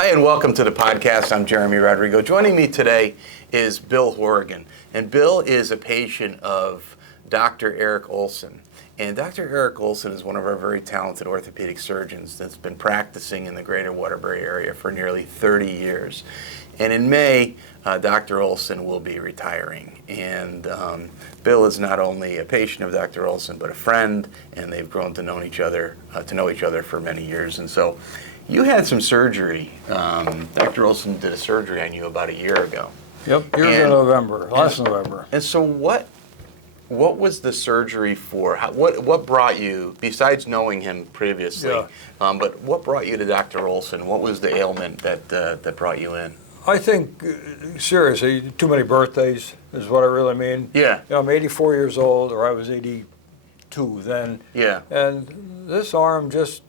Hi, and welcome to the podcast. I'm Jeremy Rodrigo. Joining me today is Bill Horrigan. And Bill is a patient of Dr. Eric Olson. And Dr. Eric Olson is one of our very talented orthopedic surgeons that's been practicing in the greater Waterbury area for nearly 30 years. And in May, Dr. Olson will be retiring. And Bill is not only a patient of Dr. Olson, but a friend, and they've grown to know each other for many years. And so you had some surgery. Dr. Olson did a surgery on you about a year ago. Yep, last November. And so what was the surgery for? What brought you, besides knowing him previously, but what brought you to Dr. Olson? What was the ailment that brought you in? I think, seriously, too many birthdays is what I really mean. Yeah. You know, I'm 84 years old, or I was 82 then. Yeah. And this arm just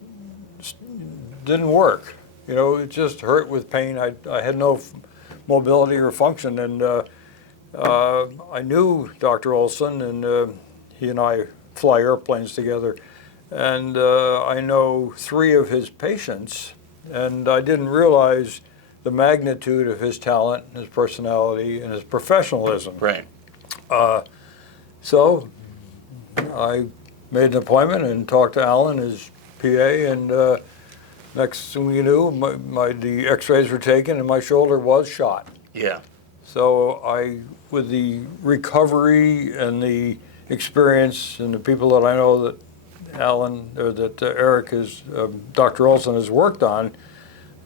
didn't work. You know, it just hurt with pain. I had no mobility or function, and I knew Dr. Olson, and he and I fly airplanes together, and I know 3 of his patients, and I didn't realize the magnitude of his talent, his personality, and his professionalism. Right. So I made an appointment and talked to Alan, his PA, and next thing we knew, the x-rays were taken and my shoulder was shot. Yeah. So with the recovery and the experience and the people that I know that Eric Dr. Olson has worked on,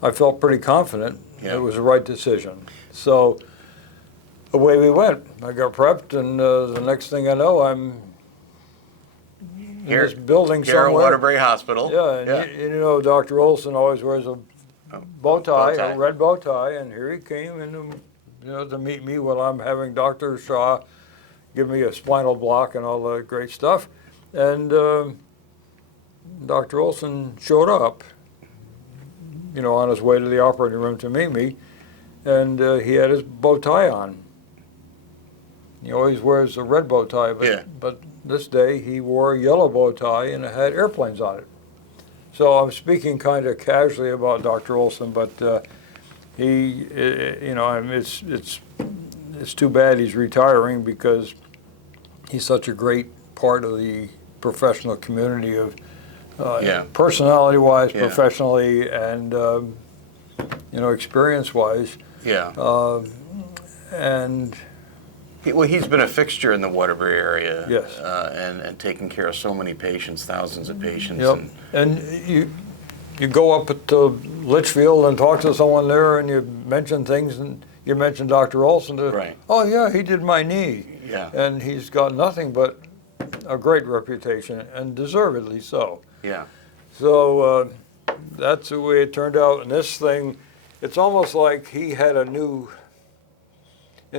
I felt pretty confident it was the right decision. So away we went. I got prepped, and the next thing I know, I'm in this building somewhere. Here at Waterbury Hospital. Yeah, and you know, Dr. Olson always wears a bow tie, a red bow tie, and here he came to meet me while I'm having Dr. Shaw give me a spinal block and all the great stuff. And Dr. Olson showed up, on his way to the operating room to meet me, and he had his bow tie on. He always wears a red bow tie, but this day he wore a yellow bow tie and it had airplanes on it. So I'm speaking kind of casually about Dr. Olson, but it's too bad he's retiring because he's such a great part of the professional community of personality-wise, professionally, and experience-wise. Yeah. And he's been a fixture in the Waterbury area. Yes. And taking care of so many patients, thousands of patients. Yep. And you go up to Litchfield and talk to someone there, and you mention things, and you mention Dr. Olson. Right. Oh yeah, he did my knee. Yeah. And he's got nothing but a great reputation, and deservedly so. Yeah. So that's the way it turned out. And this thing, it's almost like he had in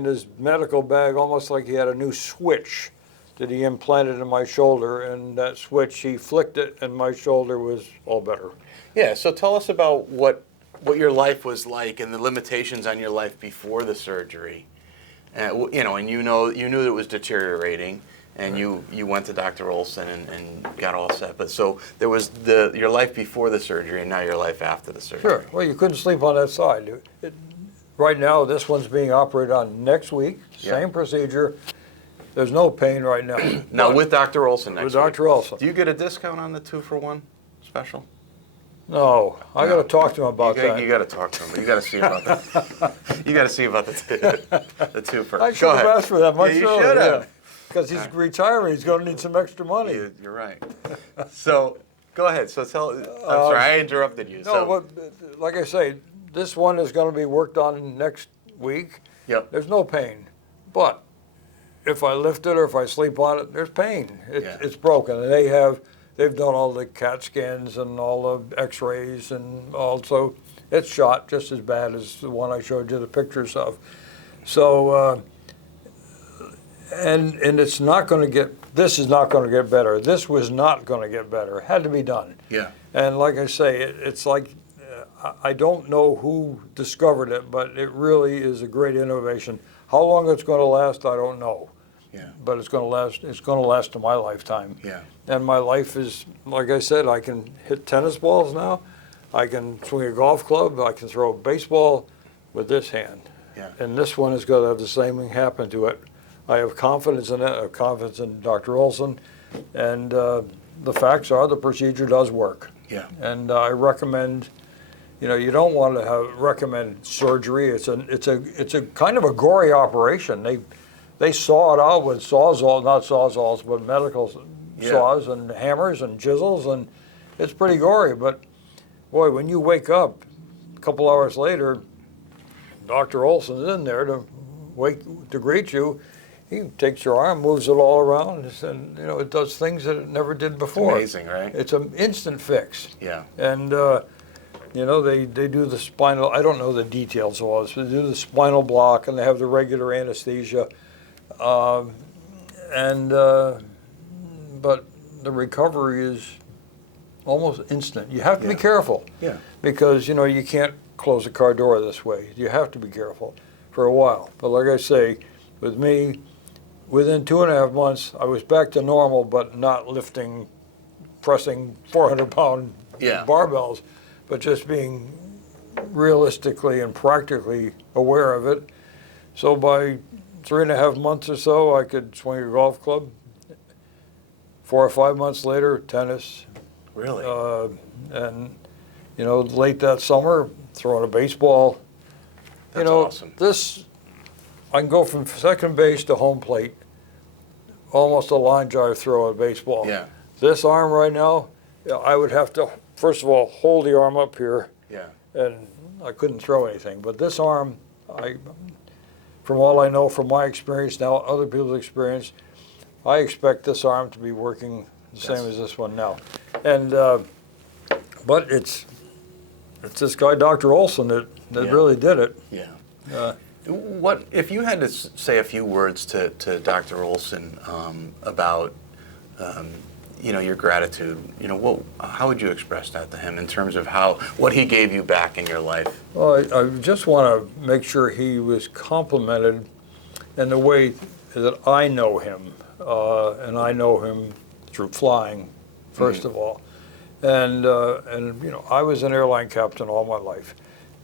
his medical bag, almost like he had a new switch that he implanted in my shoulder, and that switch, he flicked it, and my shoulder was all better. Yeah, so tell us about what your life was like and the limitations on your life before the surgery. And you knew that it was deteriorating, and you went to Dr. Olson and got all set. But so there was your life before the surgery, and now your life after the surgery. Sure. Well, you couldn't sleep on that side. Right now, this one's being operated on next week. Same procedure. There's no pain right now. Now with Dr. Olson next week. With Dr. Olson. Do you get a discount on the 2-for-1 special? No, I got to talk to him about that. You got to talk to him. You got to see about that. You got to see about the 2 for. I should have asked for that much you earlier. should have. Because he's retiring, he's going to need some extra money. You're right. So go ahead. So I'm sorry, I interrupted you. No, but like I say, this one is going to be worked on next week. Yep. There's no pain, but if I lift it or if I sleep on it, there's pain. It's broken, and they've done all the CAT scans and all the X-rays, and also it's shot just as bad as the one I showed you the pictures of. So, and it's not going to get. This is not going to get better. This was not going to get better. It had to be done. Yeah. And like I say, it's like I don't know who discovered it, but it really is a great innovation. How long it's going to last, I don't know. Yeah. But it's going to last. It's going to last to my lifetime. Yeah. And my life is, like I said, I can hit tennis balls now. I can swing a golf club, I can throw a baseball with this hand. Yeah. And this one is going to have the same thing happen to it. I have confidence in it, I have confidence in Dr. Olson, and the facts are the procedure does work. Yeah. And I recommend, you don't want to recommend surgery. It's a kind of a gory operation. They saw it out with sawzalls, not sawzalls, but medical saws and hammers and chisels, and it's pretty gory. But boy, when you wake up a couple hours later, Dr. Olson's in there to greet you. He takes your arm, moves it all around, and it does things that it never did before. It's amazing, right? It's an instant fix. Yeah. And they do the spinal. I don't know the details of all this. But they do the spinal block, and they have the regular anesthesia, but the recovery is almost instant. You have to be careful. Yeah. Because you can't close a car door this way. You have to be careful for a while. But like I say, with me, within 2.5 months, I was back to normal, but not pressing 400-pound barbells, but just being realistically and practically aware of it. So by 3.5 months or so, I could swing a golf club. 4 or 5 months later, tennis. Really? And late that summer, throwing a baseball. That's awesome. I can go from second base to home plate, almost a line drive throw at baseball. Yeah. This arm right now, I would have to, first of all, hold the arm up here. Yeah. And I couldn't throw anything. But this arm, from all I know from my experience, now other people's experience, I expect this arm to be working the same as this one now. And but it's this guy, Dr. Olson, that really did it. Yeah. What if you had to say a few words to Dr. Olson about your gratitude? How would you express that to him in terms of what he gave you back in your life? Well, I just want to make sure he was complimented in the way that I know him, and I know him through flying, first of all, and I was an airline captain all my life,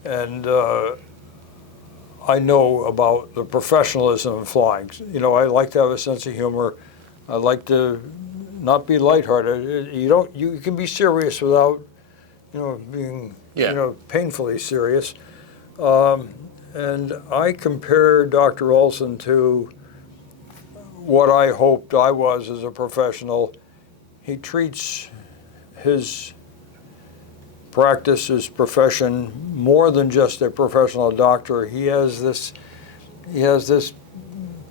and I know about the professionalism of flying. I like to have a sense of humor. I like to not be lighthearted. You can be serious without, being, painfully serious. And I compare Dr. Olson to what I hoped I was as a professional. He treats his practice, his profession, more than just a professional doctor. He has this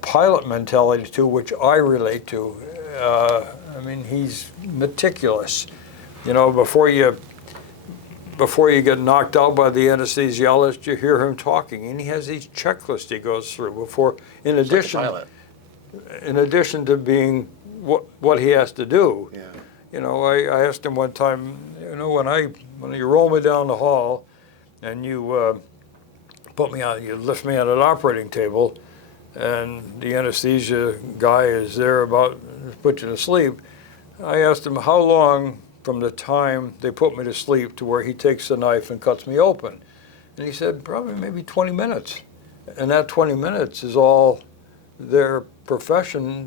pilot mentality too, which I relate to. He's meticulous. Before you get knocked out by the anesthesiologist, you hear him talking, and he has these checklists he goes through before. In addition to being what he has to do. Yeah. I asked him one time, when you roll me down the hall, and you you lift me on an operating table, and the anesthesia guy is there about to put you to sleep. I asked him how long from the time they put me to sleep to where he takes the knife and cuts me open. And he said, probably maybe 20 minutes. And that 20 minutes is all their professional,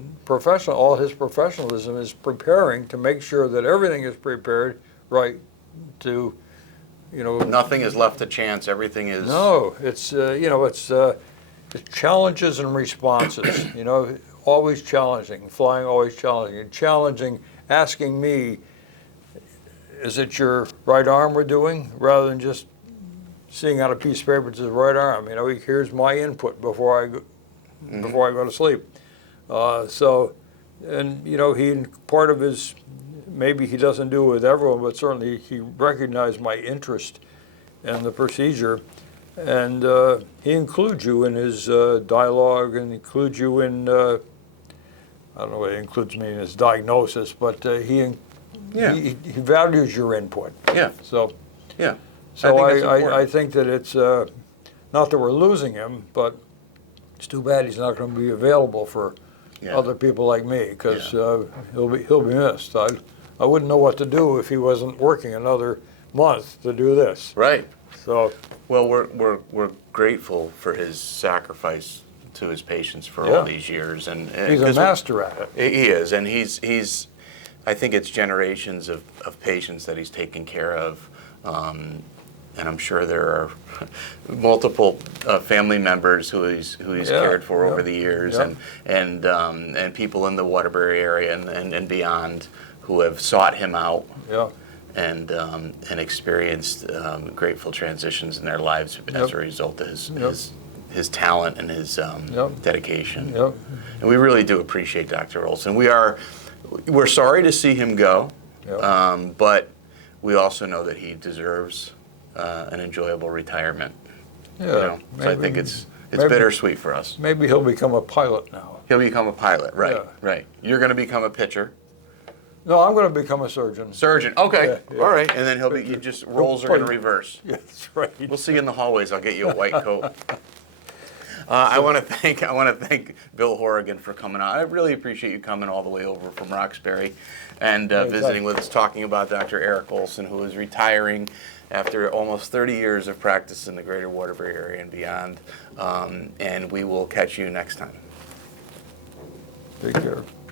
all his professionalism is preparing to make sure that everything is prepared right to, Nothing is left to chance, everything is... No, it's challenges and responses, always challenging, flying always challenging, asking me, is it your right arm we're doing, rather than just seeing on a piece of paper it's his right arm. Here's my input before I go to sleep. He part of his, maybe he doesn't do it with everyone, but certainly he recognized my interest in the procedure, and he includes you in his dialogue, and includes you in, I don't know what it includes me in his diagnosis, but he values your input. Yeah. So I think that it's not that we're losing him, but it's too bad he's not going to be available for other people like me, because he'll be missed. I wouldn't know what to do if he wasn't working another month to do this. Right. So, Well, we're grateful for his sacrifice to his patients for Yeah. all these years, and he's a 'cause master at it. he is, and he's. I think it's generations of patients that he's taken care of, and I'm sure there are multiple family members who he's Yeah, cared for yeah, over the years, yeah. and people in the Waterbury area and beyond who have sought him out Yeah. and experienced grateful transitions in their lives as Yep. a result of his Yep. his talent and his Yep. dedication. Yep. And we really do appreciate Dr. Olson. We're sorry to see him go, Yep. but we also know that he deserves an enjoyable retirement. Yeah. You know? So I think it's bittersweet for us. Maybe he'll become a pilot now. He'll become a pilot, right? Yeah. Right. You're going to become a pitcher. No, I'm going to become a surgeon. Surgeon. Okay. Yeah, yeah. All right. And then you just roles are going to reverse. Yeah, that's right. We'll see you in the hallways. I'll get you a white coat. I want to thank Bill Horrigan for coming on. I really appreciate you coming all the way over from Roxbury and visiting with us, talking about Dr. Eric Olson, who is retiring after almost 30 years of practice in the greater Waterbury area and beyond. And we will catch you next time. Take care.